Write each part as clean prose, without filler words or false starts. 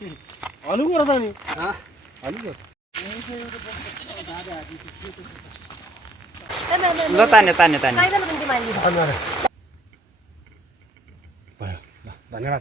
आलु गर्छ नि आलु गर्छ ल तान्यो तान्यो तान्यो भयो ल धन्यवाद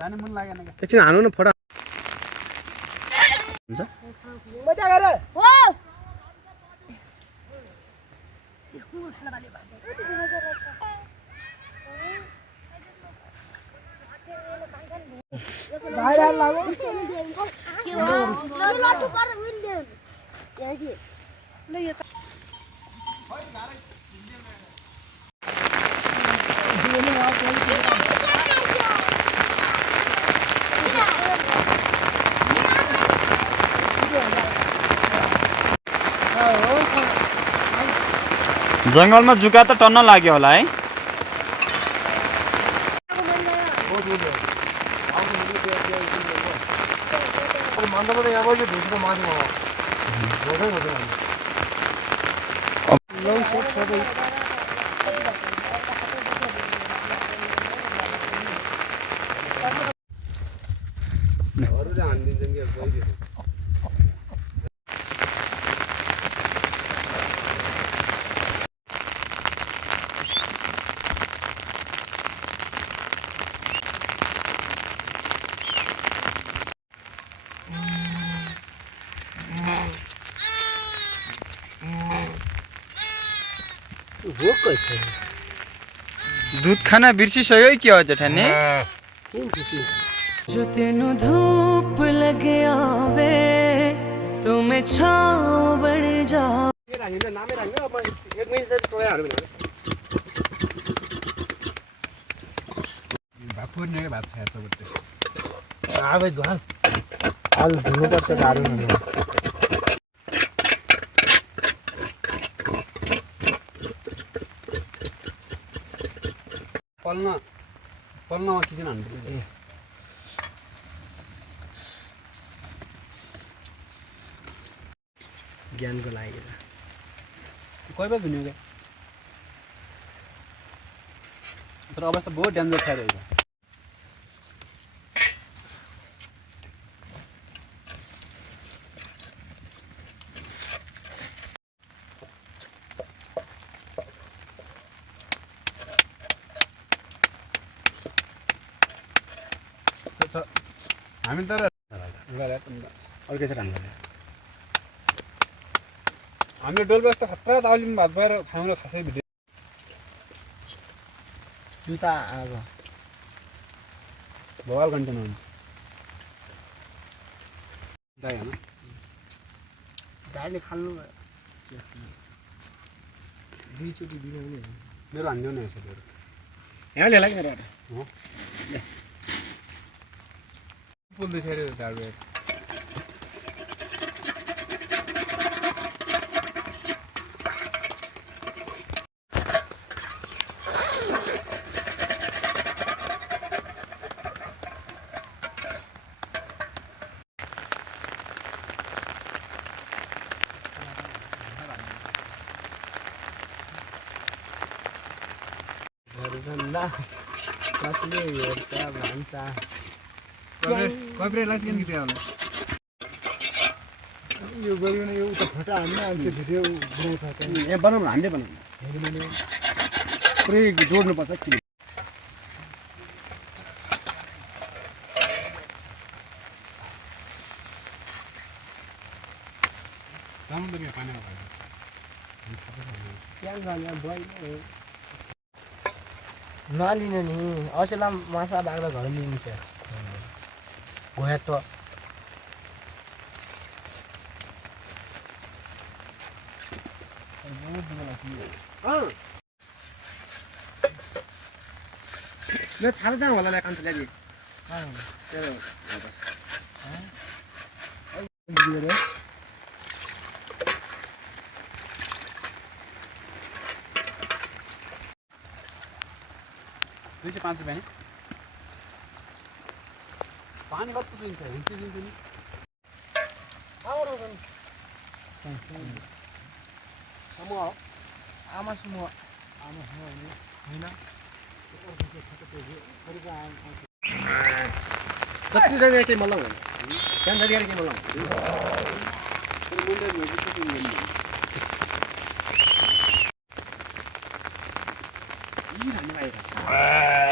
जाने मन लागेन के एकछिन हान्नु न फोटा हुन्छ मजा गर हो बाहिर लाग्यो के हो ल लट्टु पर विन्डे याजी ल यो जंगलमा जुका त टन्न लाग्यो होला है दूध खाना बिर्सिसक्यो कि अझ ठाने जो तेनु धूप लगे आवे तुम्हें छाँव बढ़ जाओ नामै राख्नु अब 1 मिनेट चाहिँ टोया हाल्नु भने भात पुर्ने भात छ चबट्टे आबै धुवाल हाल धुनु पर्छ गाह्रो हुन्छ पल्नमा किचन हान्नु ज्ञानको लागि कोही बेला धुन्यो क्या तर अवस्था बहुत डेन्जर छ रहेछ हामी तर अर्कै छ राम्रो हामीले डोलबस त खतरा ताउलीमा भात भएर खानुलाई खासै भिडियो जुता आगो भवाल कन्टेन हुन्छ दाइ होइन दाइले खानु दुईचोटि दिनु पनि मेरो हान्दियो नि यसो यहाँ ल्याला कि मेरो हो पुल्दैछ अरे झाडु कसले हेर्छ भन्छ कपरे लाइस किन होला यो गरियो नि एउटा फोटो हाल्नु अनि त्यो भिडियो बनाउँछ ए बनाउनु हामीले बनाउनु पुरै जोड्नु पर्छ कि राम्रो पानीमा भयो क्या गर्ने भयो नलिनु नि असला माछा बाख्रा घर लिनु छ गयो त मैं छाता दाम होला ना कांच लगी हां चलो दियो 205 रुपैयाँ नि पानी कति दिन्छ हुन्छ दिन्छ नि आउरो छन् समूह आमा समूह आमा हैन जति जग्गा के मल्लाउ त्यहाँ जग्गा के मल्लाउ मुन्डे भएपछि के गर्नु यी रानी आइरहेको छ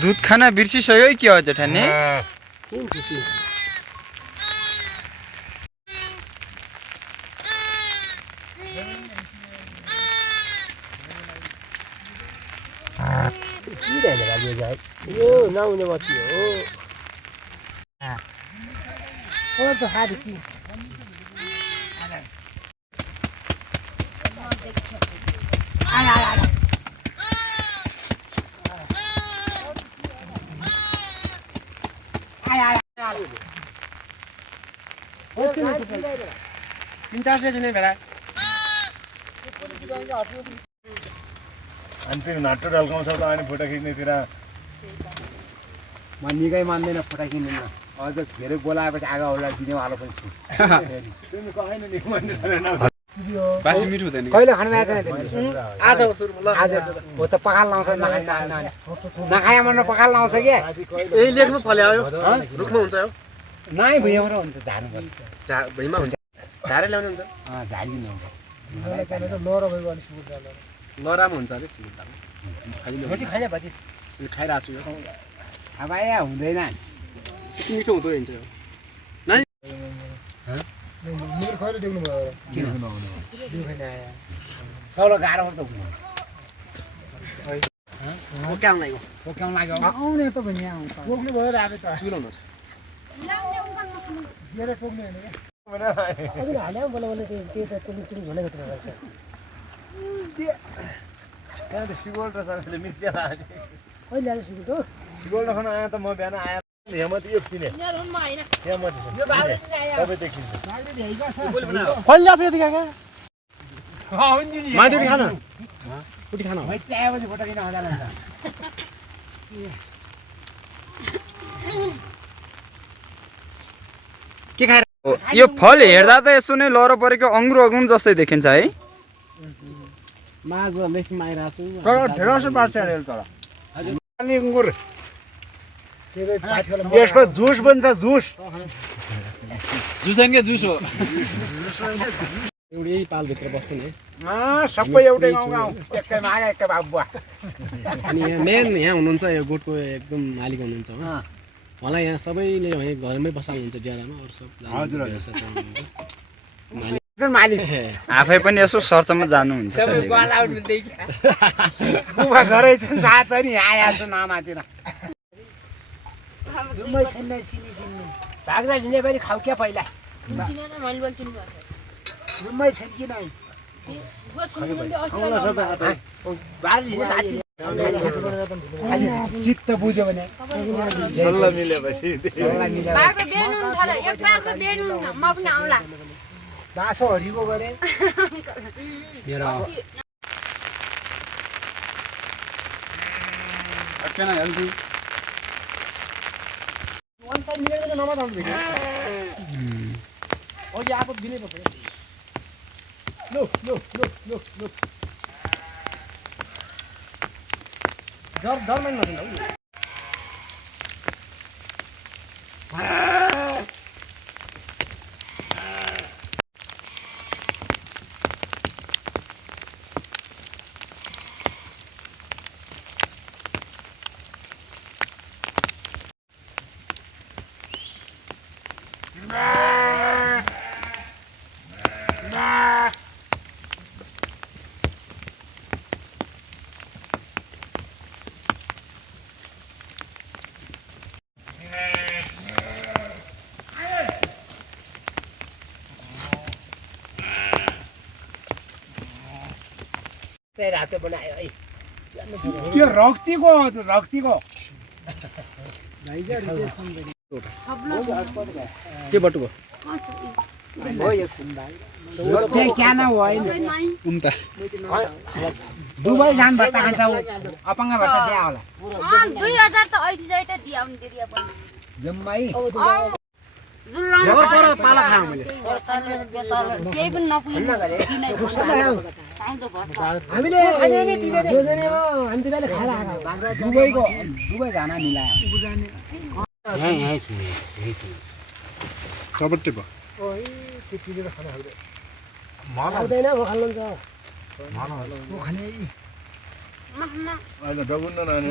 दुध खाना बिर्सिसक्यो कि अझ ठाने यो नहुने मती हो त हारी कि तीन चार से नहीं बेला अनि फेरि नाटो ढल्काउँछ त अनि फोटो खिच्नेतिर म निकै मान्दैन फोटा किन्नु अझ धेरै बोलाएपछि आगा होला दिनेवाला पनि छु तिमी कहिले नि भन्ने बासी मिठो हुँदैन कहिले खानु आएछ आज हो सुरु ल आज हो त पखाल लाउँछ नखाए मन पखाल लाउँछ के यही लेख्नु फल्यो रुख्नु हुन्छ हो नाइ भुइँमा हुन्छ झार्नुपर्छ भुइँमा हुन्छ झारे ल्याउनु हुन्छ झारी ल्याउनुपर्छ लहरा भएको अनि सुकुट लहरामा हुन्छ अरे सुकुट खाइने भाइ खाइरहेको छु यो अब आया हुँदैन मिठो हुँदो हुन्छ यो नाइ मेरो खैले देख्नु भयो किन नहुनु दुखैन आया तल गाह्रो त हुनु पोक्याउन लाग्यो आउने त भने आउँछ पोक्नु भयो र अब त चुलाउनु छ गेरे पोक्नु हैन के अघि हाल्यो बल्ल बल्ल त्यो त तिमी भनेको त रहेछ त्यहाँ त सिगोल र सरले मिर्चिया लाग्यो कहिले आयो सुकुट हो सिगोल खान आए त म बिहान आए हेमत यो किने हेमत छ तपाईँ देखिन्छ कहिले आछ यति काका माधुरी खाना पुटी खाना भाइ त्यहाँपछि फोटो किन आउँदा लाग्छ के खाएर यो फल हेर्दा त यसो नै लहरो परेको अङ्गुर अगुन जस्तै देखिन्छ है माझ लेखमा आइरहेको छु तर ढेरसो पार्छ अरे तर अलि अङ्गुर यसको जुस बन्छ जुस जुस के जुस हो एउटै पालभित्र बस्छन् है सबै एउटै गाउँ एकै मागा एकै बाबुवा अनि यहाँ मेन यहाँ हुनुहुन्छ यो गोठको एकदम मालिक हुनुहुन्छ हो मलाई यहाँ सबैले घरमै बसाल्नुहुन्छ डेरामा अरू सब हजुर मालिक आफै पनि यसो सर्चमा जानुहुन्छ गुफा घरै साथ नि आया छु नमातिर जुम्मै छिन्ने चिनी चिन्नु भाग्दा लिने पनि खाऊ क्या पहिला जुम्मै छिन् कि नै चित्त बुझ्यो भने सल्लाह मिलेपछि दासो हरिको गरे मेरो केना हेल्दी वन साइड मिलेर त नमाज आउँछ भेट्यो अघि आएको दिनै पर्छ लो लो लो लो लो डर मान्नु हुँदैन त्यो रक्तीको के बटुको दुबई जान भत्ता खान्छ अपाङ्ग भत्ता दिया होला 2000 त ऐठी जैते दियाउन दिरिया पनि जम्मै मगर पर पाला खाऊ मैले केही पनि नपुग्ने हामीले दुबई जान मिलायो यही छु चपट्टै भयो अहिले डबुन्न नानी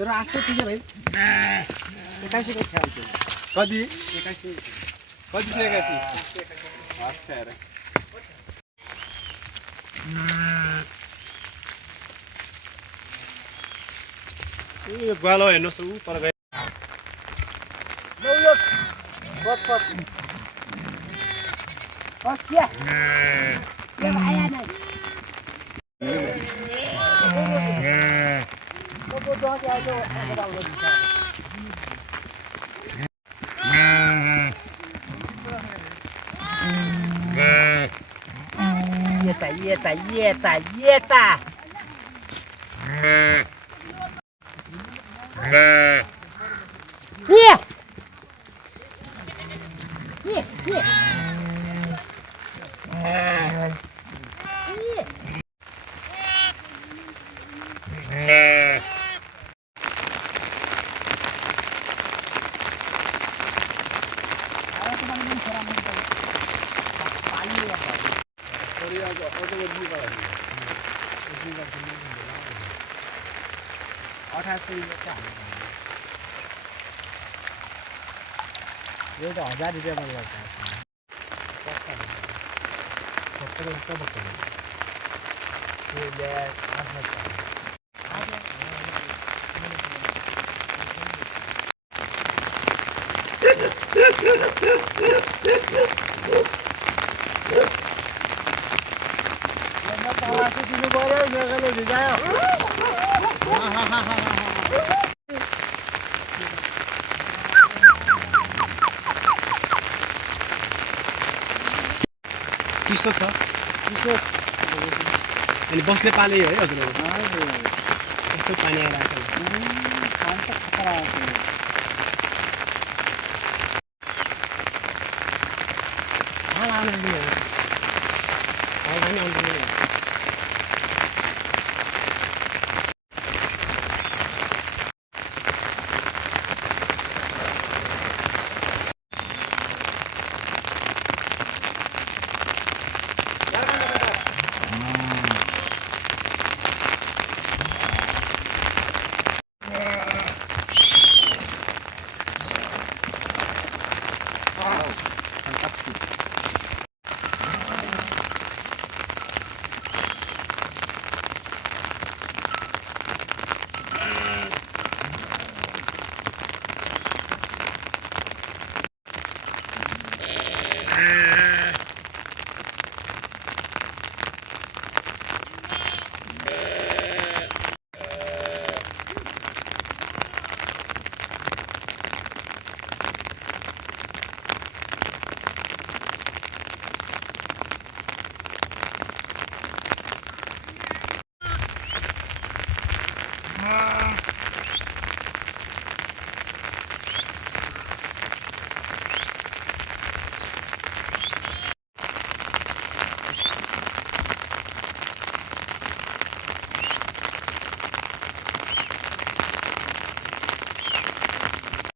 तर आस्ते ठिकै भाइ 21 को ख्याल थियो कति 81 हस् खाएर यो ग्वालो हेर्नुहोस् उ पर गए यो त 1000 रुपैयाँ बन्द गर्छ चिसो छ अनि बस्ने पाले है हजुर कस्तो पानी आइरहेको छ